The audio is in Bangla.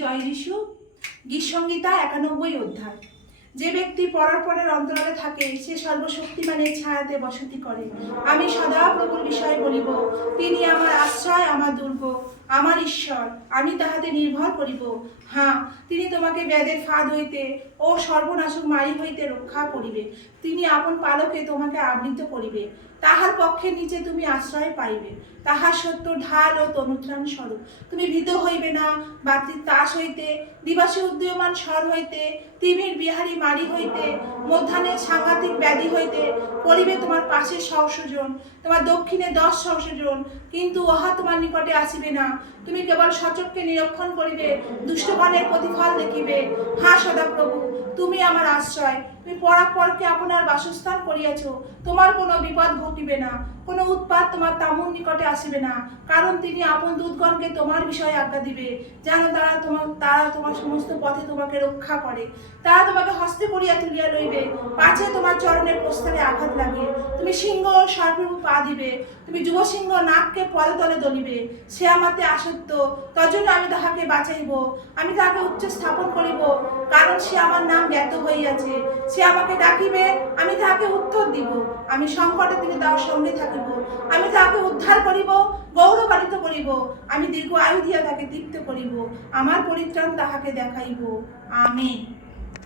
জয় যিশু। গীত সংহিতা 91 অধ্যায়। যে ব্যক্তি পরের অন্তরালে থাকে সে সর্বশক্তিমানের ছায়াতে বসতি করে। আমি সদা প্রভুর বিষয়ে বলিব, তিনি আমার আশ্রয়, আমার দুর্গ, আমার ঈশ্বর, আমি তাহাতে নির্ভর করিব। হ্যাঁ, তিনি তোমাকে ব্যাধের ফাঁদ হইতে ও সর্বনাশক মারি হইতে রক্ষা করিবে। তিনি আপন পালকে তোমাকে আবৃত করিবে। তাহার পক্ষের নিচে তুমি আশ্রয় পাইবে। তাহার সত্য ঢাল ও তনুত্রাণ স্বরূপ। তুমি ভীত হইবে না বাতির তাস হইতে, দিবাসে উদীয়মান স্বর হইতে, তিমির বিহারী মারি হইতে, মধ্যাহ্নের সাংঘাতিক ব্যাধি হইতে। করিবে তোমার পাশে 100 জন, তোমার দক্ষিণে 10 জন, কিন্তু উহা তোমার নিকটে আসিবে না। তুমি কেবল সচক্ষে নিরীক্ষণ করিবে, দুষ্টগণের প্রতিফল দেখিবে। হ্যাঁ সদাপ্রভু, তুমি আমার আশ্রয়। তুমি পরাপরকে আপনার বাসস্থান করিয়াছ। তোমার কোনো বিপদ ঘটিবে না, কোনো উৎপাত তোমার তামুর নিকটে আসিবে না। কারণ তিনি আপন দূতগণকে তোমার বিষয়ে আজ্ঞা দিবে, যেন তারা তোমার সমস্ত পথে তোমাকে রক্ষা করে। তারা তোমাকে হস্তে করিয়া তুলিয়া লইবে, পাছে তোমার চরণের প্রস্তারে আঘাত লাগে। তুমি সিংহ সর্বপ্রভু পা দিবে, তুমি যুব সিংহ নাককে পদতলে দলিবে। সে আমাতে আসক্ত, তজন্য আমি তাহাকে বাঁচাইব। আমি তাহাকে উচ্চ স্থাপন করিব, কারণ সে আমার নাম জ্ঞাত হইয়াছে। সে আমাকে ডাকিবে, আমি তাহাকে উত্তর দিব। আমি সংকটে তিনি তার সঙ্গে থাকিব। আমি তাহাকে উদ্ধার করিব, গৌরবান্বিত করিব। আমি দীর্ঘ আয়ু দিয়া তাকে তৃপ্ত করিব। আমার পরিত্রাণ তাহাকে দেখাইব। আমেন।